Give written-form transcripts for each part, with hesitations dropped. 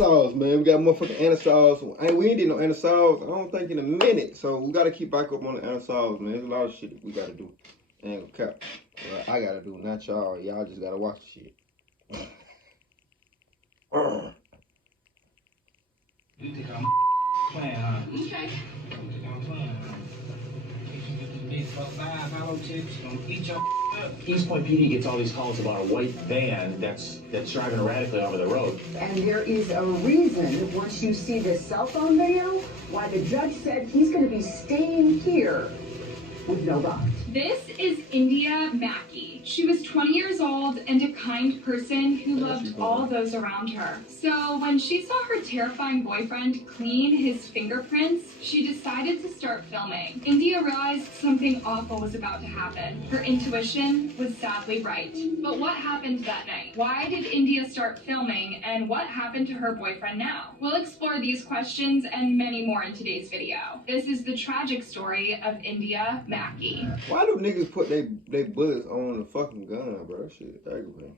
anti-sauce, man. We got motherfucking anti-sauce. We ain't did no anti-sauce, I don't think, in a minute. So we gotta keep back up on the anti-sauce, man. There's a lot of shit that we gotta do. And cap, well, I gotta do, not y'all. Y'all just gotta watch the shit. You think I'm playing, huh? Okay. You think I'm playing, huh? East Point PD gets all these calls about a white van that's driving erratically over the road. And there is a reason, once you see this cell phone video, why the judge said he's going to be staying here with no bond. This is India Mackey. She was 20 years old and a kind person who loved all those around her. So when she saw her terrifying boyfriend clean his fingerprints, she decided to start filming. India realized something awful was about to happen. Her intuition was sadly right. But what happened that night? Why did India start filming, and what happened to her boyfriend now? We'll explore these questions and many more in today's video. This is the tragic story of India Mackey. Why do niggas put they bullets on the fucking gun, bro? That shit aggravating.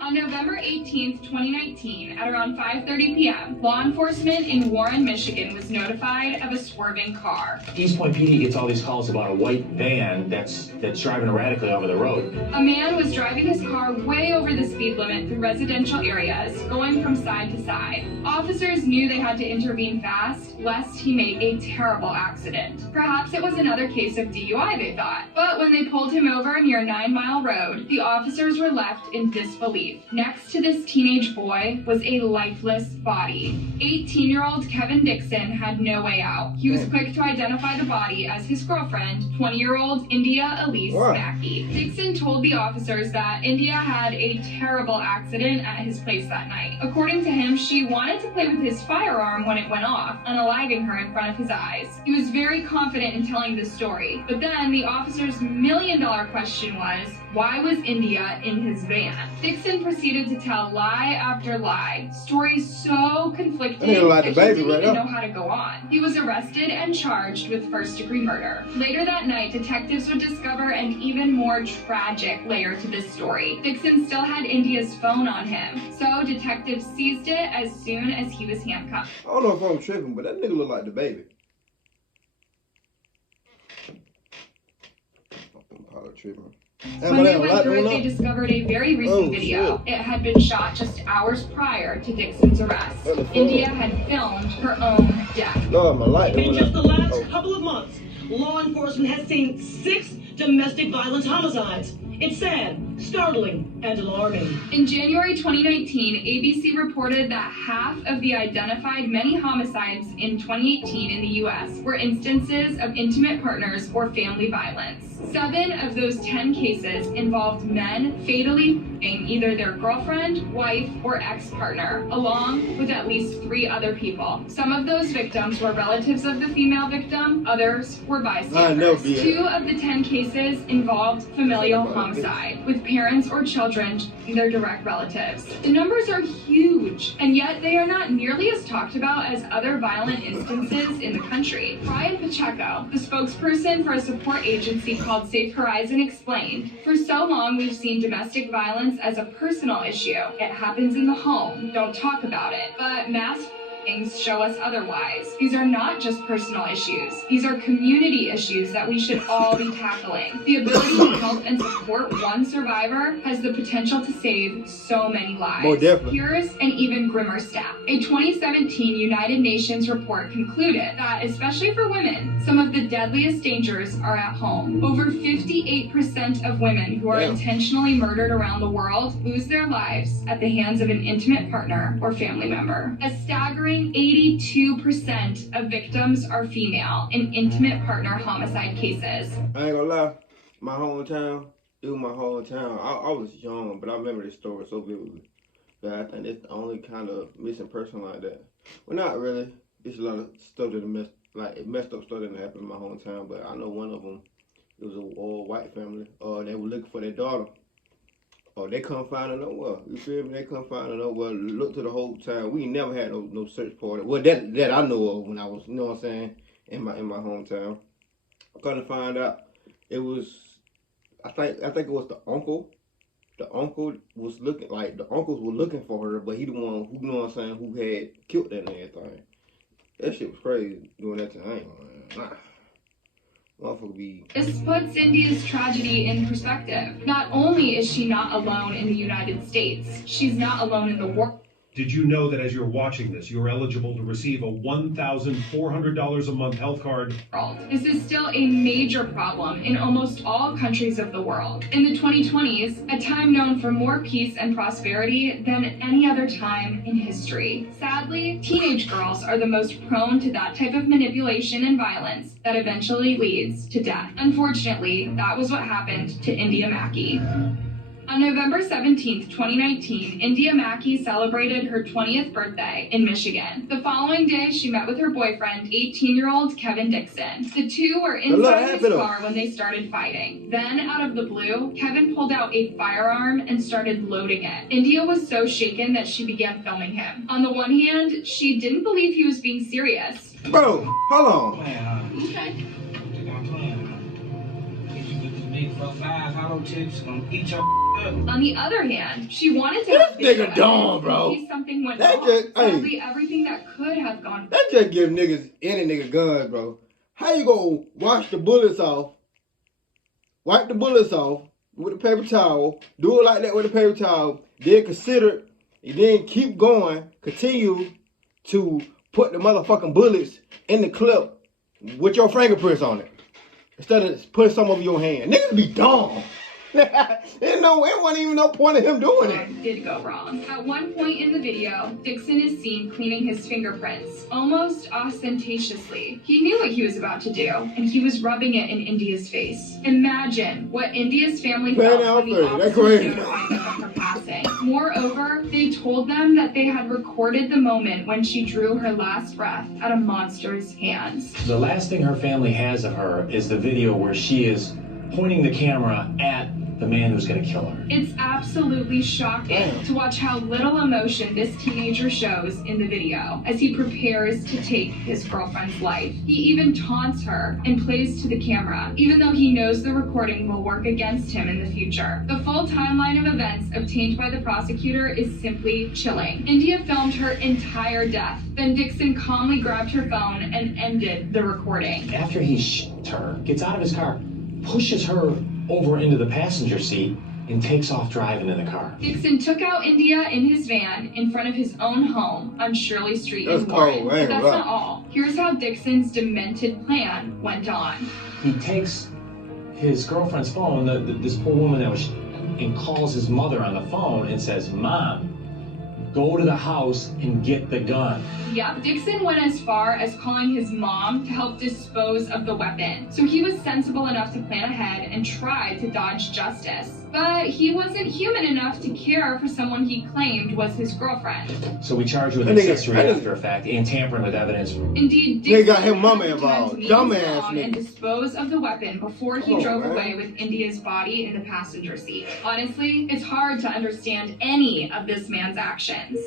On November 18th, 2019, at around 5:30 p.m., law enforcement in Warren, Michigan was notified of a swerving car. East Point PD gets all these calls about a white van that's driving erratically over the road. A man was driving his car way over the speed limit through residential areas, going from side to side. Officers knew they had to intervene fast, lest he make a terrible accident. Perhaps it was another case of DUI, they thought. But when they pulled him over near 9 Mile Road, the officers were left in disbelief. Next to this teenage boy was a lifeless body. 18-year-old Kevin Dixon had no way out. He was quick to identify the body as his girlfriend, 20-year-old India Elise Mackey. Dixon told the officers that India had a terrible accident at his place that night. According to him, she wanted to play with his firearm when it went off, unaliving her in front of his eyes. He was very confident in telling this story. But then the officer's million-dollar question was, why was India in his van? Dixon proceeded to tell lie after lie, stories so conflicting that he didn't even know how to go on. He was arrested and charged with first-degree murder. Later that night, detectives would discover an even more tragic layer to this story. Dixon still had India's phone on him, so detectives seized it as soon as he was handcuffed. I don't know if I'm tripping, but that nigga look like the baby. I'm probably tripping. When they went through it, they discovered a very recent video. It had been shot just hours prior to Dixon's arrest. India had filmed her own death. In just the last couple of months, law enforcement has seen 6 domestic violence homicides. It's sad, startling, and alarming. In January 2019, ABC reported that half of the identified many homicides in 2018 in the U.S. were instances of intimate partners or family violence. 7 of those 10 cases involved men fatally shooting either their girlfriend, wife, or ex-partner, along with at least 3 other people. Some of those victims were relatives of the female victim, others were bystanders. 2 of the 10 cases involved familial homicide, with parents or children shooting their direct relatives. The numbers are huge, and yet they are not nearly as talked about as other violent instances in the country. Brian Pacheco, the spokesperson for a support agency called Safe Horizon, explained, "For so long we've seen domestic violence as a personal issue. It happens in the home. Don't talk about it. But mass things show us otherwise. These are not just personal issues. These are community issues that we should all be tackling. The ability to help and support one survivor has the potential to save so many lives." Here's an even grimmer stat. A 2017 United Nations report concluded that, especially for women, some of the deadliest dangers are at home. Over 58% of women who are intentionally murdered around the world lose their lives at the hands of an intimate partner or family member. A staggering 82% of victims are female in intimate partner homicide cases. I ain't gonna lie, my hometown, it was my hometown. I was young, but I remember this story so vividly. That I think it's the only kind of missing person like that. Well, not really. There's a lot of stuff that messed up stuff that happened in my hometown, but I know one of them, it was an all white family. They were looking for their daughter. They couldn't find her nowhere. You feel me? They couldn't find her nowhere. Looked to the whole town. We never had no search party. Well, that I know of when I was, you know what I'm saying, in my hometown. Couldn't find out. It was, I think it was the uncle the uncle was looking, like, the uncles were looking for her, but he the one who, you know what I'm saying, who had killed that and everything. That shit was crazy doing that to him. Nah. Motherfucker be... This puts India's tragedy in perspective. Not only is she not alone in the United States, she's not alone in the world. Did you know that as you're watching this, you're eligible to receive a $1,400 a month health card? This is still a major problem in almost all countries of the world. In the 2020s, a time known for more peace and prosperity than any other time in history. Sadly, teenage girls are the most prone to that type of manipulation and violence that eventually leads to death. Unfortunately, that was what happened to India Mackey. On November 17th, 2019, India Mackey celebrated her 20th birthday in Michigan. The following day, she met with her boyfriend, 18-year-old Kevin Dixon. The two were inside his car when they started fighting. Then, out of the blue, Kevin pulled out a firearm and started loading it. India was so shaken that she began filming him. On the one hand, she didn't believe he was being serious. Bro, hold on. Okay. I'm playing. Get you with the big 4-5 hollow tips, gonna eat your up. On the other hand, she wanted to have This nigga dumb, bro. in case something went That wrong. just- hey. Sadly, everything that could have gone. That just give niggas, any nigga guns, bro. How you gonna wash the bullets off, wipe the bullets off with a paper towel, do it like that with a paper towel, then consider, and then keep going, continue to put the motherfucking bullets in the clip with your fingerprints on it, instead of putting some over your hand. Niggas be dumb. It wasn't even no point of him doing it. Did go wrong. At one point in the video, Dixon is seen cleaning his fingerprints, almost ostentatiously. He knew what he was about to do, and he was rubbing it in India's face. Imagine what India's family felt when the officers notified them of her passing. Moreover, they told them that they had recorded the moment when she drew her last breath at a monster's hands. The last thing her family has of her is the video where she is pointing the camera at the man who's going to kill her. It's absolutely shocking to watch how little emotion this teenager shows in the video as he prepares to take his girlfriend's life. He even taunts her and plays to the camera, even though he knows the recording will work against him in the future. The full timeline of events obtained by the prosecutor is simply chilling. India filmed her entire death. Then Dixon calmly grabbed her phone and ended the recording. After he shoots her, gets out of his car, pushes her over into the passenger seat, and takes off driving in the car. Dixon took out India in his van in front of his own home on Shirley Street in Warren. But that's not all. Here's how Dixon's demented plan went on. He takes his girlfriend's phone, this poor woman that was, and calls his mother on the phone and says, "Mom, go to the house and get the gun." Yep, Dixon went as far as calling his mom to help dispose of the weapon. So he was sensible enough to plan ahead and try to dodge justice. But he wasn't human enough to care for someone he claimed was his girlfriend. So we charge you with accessory after effect and tampering with evidence. Indeed, They got Dixon his mama had to involved. turn to meet his Dumbass mom and nigga. dispose of the weapon before he drove man. away with India's body in the passenger seat. Honestly, it's hard to understand any of this man's actions.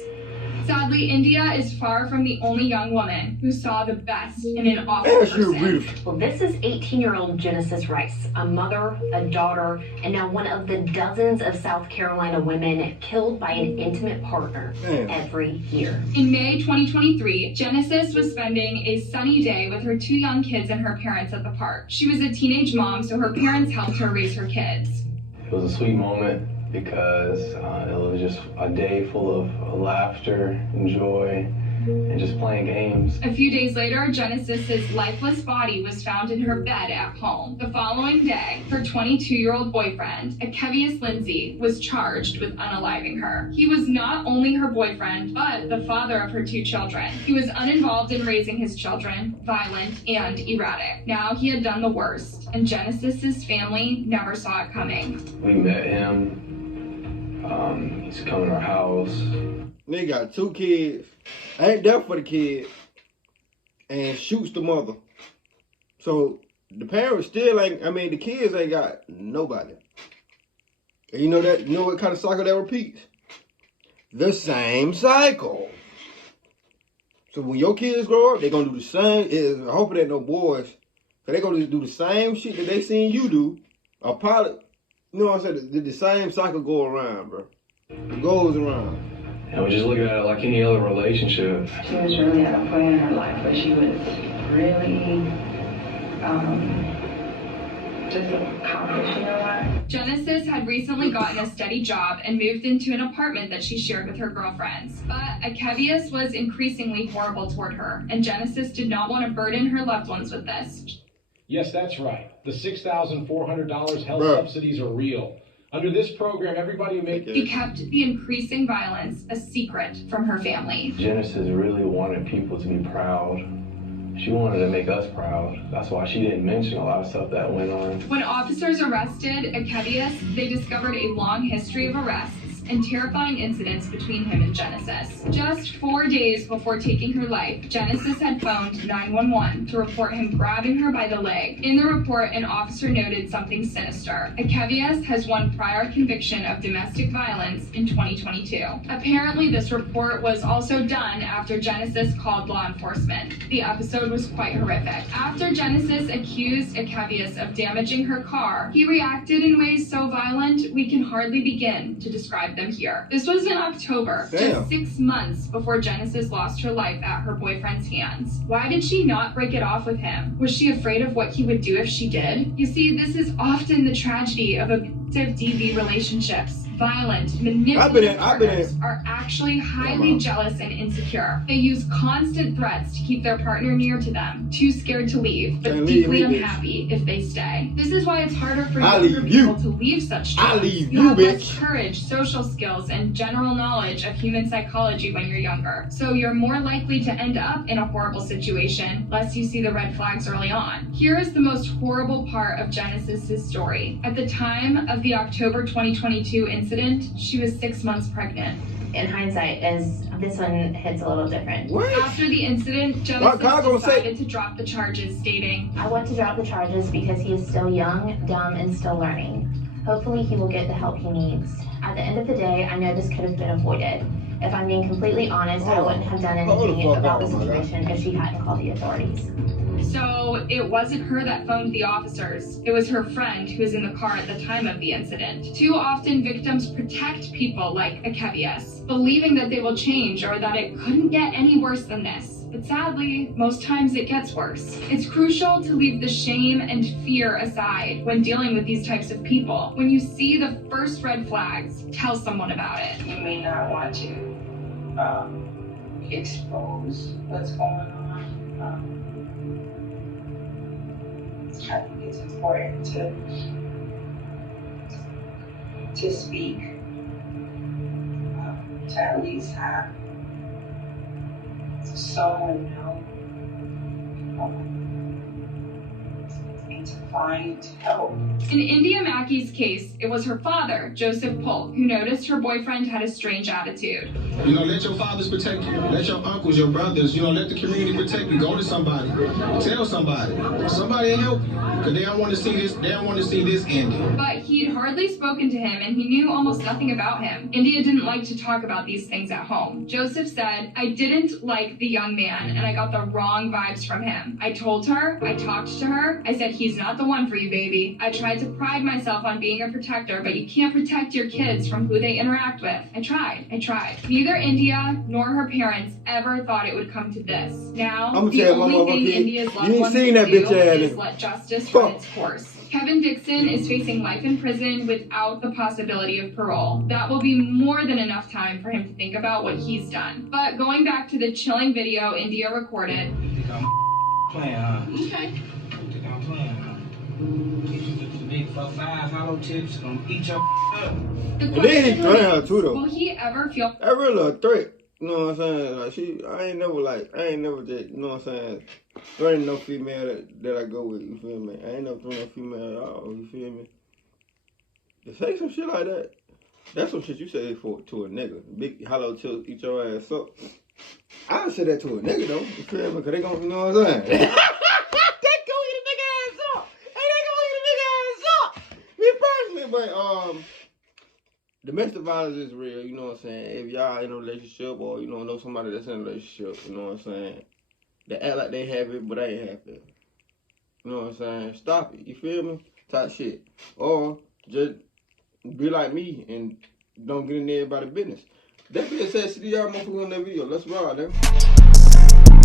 Sadly, India is far from the only young woman who saw the best in an awful person. Well, this is 18-year-old Genesis Rice, a mother, a daughter, and now one of the dozens of South Carolina women killed by an intimate partner every year. In May 2023, Genesis was spending a sunny day with her two young kids and her parents at the park. She was a teenage mom, so her parents helped her raise her kids. It was a sweet moment because it was just a day full of laughter and joy and just playing games. A few days later, Genesis's lifeless body was found in her bed at home. The following day, her 22-year-old boyfriend, Akevius Lindsay, was charged with unaliving her. He was not only her boyfriend, but the father of her two children. He was uninvolved in raising his children, violent, and erratic. Now he had done the worst, and Genesis's family never saw it coming. We met him. He's coming to our house. They got two kids, ain't there for the kid, and shoots the mother. So the parents still ain't, the kids ain't got nobody. And you know what kind of cycle that repeats? The same cycle. So when your kids grow up, they're gonna do the same. I hope it ain't no boys. So they're gonna do the same shit that they seen you do, or probably, You know what I'm saying? The same cycle go around, bro. It goes around. And we just look at it like any other relationship. She was really at a point in her life where she was really just accomplishing a lot. Genesis had recently gotten a steady job and moved into an apartment that she shared with her girlfriends. But Akevius was increasingly horrible toward her, and Genesis did not want to burden her loved ones with this. Yes, that's right. The $6,400 health subsidies are real. Under this program, everybody who makes... He kept the increasing violence a secret from her family. Genesis really wanted people to be proud. She wanted to make us proud. That's why she didn't mention a lot of stuff that went on. When officers arrested Akevius, they discovered a long history of arrests and terrifying incidents between him and Genesis. Just 4 days before taking her life, Genesis had phoned 911 to report him grabbing her by the leg. In the report, an officer noted something sinister. Akevius has one prior conviction of domestic violence in 2022. Apparently, this report was also done after Genesis called law enforcement. The episode was quite horrific. After Genesis accused Akevius of damaging her car, he reacted in ways so violent we can hardly begin to describe them here. This was in October, just 6 months before Genesis lost her life at her boyfriend's hands. Why did she not break it off with him? Was she afraid of what he would do if she did? You see, this is often the tragedy of abusive DV relationships. Violent, manipulative partners are actually highly jealous and insecure. They use constant threats to keep their partner near to them, too scared to leave, but deeply unhappy if they stay. This is why it's harder for younger people to leave such jobs. You have less courage, social skills, and general knowledge of human psychology when you're younger. So you're more likely to end up in a horrible situation, lest you see the red flags early on. Here is the most horrible part of Genesis's story. At the time of the October 2022 incident, she was 6 months pregnant. In hindsight, this one hits a little different. After the incident, Genesis decided to drop the charges, stating, I want to drop the charges because he is still young, dumb, and still learning. Hopefully he will get the help he needs. At the end of the day, I know this could have been avoided. If I'm being completely honest, I wouldn't have done anything about the situation if she hadn't called the authorities. So it wasn't her that phoned the officers. It was her friend who was in the car at the time of the incident. Too often, victims protect people like Akevius, believing that they will change or that it couldn't get any worse than this. But sadly, most times it gets worse. It's crucial to leave the shame and fear aside when dealing with these types of people. When you see the first red flags, tell someone about it. You may not want to expose what's going on. I think it's important to speak, to at least have someone know, and to find help. In India Mackey's case, it was her father, Joseph Polk, who noticed her boyfriend had a strange attitude. You know, let your fathers protect you. Let your uncles, your brothers, you know, let the community protect you. Go to somebody. Tell somebody. Somebody will help you. Because they don't want to see this, ending. But he'd hardly spoken to him and he knew almost nothing about him. India didn't like to talk about these things at home. Joseph said, I didn't like the young man and I got the wrong vibes from him. I told her, I talked to her, I said, he's not the one for you, baby. I tried to pride myself on being a protector, but you can't protect your kids from who they interact with. I tried. Neither India nor her parents ever thought it would come to this. Now, the only thing India's loved ones can do is let justice run its course. Kevin Dixon is facing life in prison without the possibility of parole. That will be more than enough time for him to think about what he's done. But going back to the chilling video India recorded. Playing, huh? Okay. Think I'm playing, huh? These big 4-5 hollow tips gonna eat your up. The question remains, will he ever feel that really a threat? You know what I'm saying? Like I ain't never just, you know what I'm saying? There ain't no female that I go with, you feel me? I ain't never thrown no female at all, you feel me? To say some shit like that, that's some shit you say to a nigga. Big hollow tilt, eat your ass up. I would say that to a nigga though, you feel me? Cause they gon', you know what I'm saying? They gon' eat a nigga ass up! Hey, they gon' eat a nigga ass up! Me personally, but domestic violence is real, you know what I'm saying? If y'all in a relationship or, you know somebody that's in a relationship, you know what I'm saying? They act like they have it, but they ain't have it. You know what I'm saying? Stop it, you feel me? Type shit. Or just be like me and don't get in everybody's business. That being said, see y'all motherfuckers on that video. Let's ride, nigga.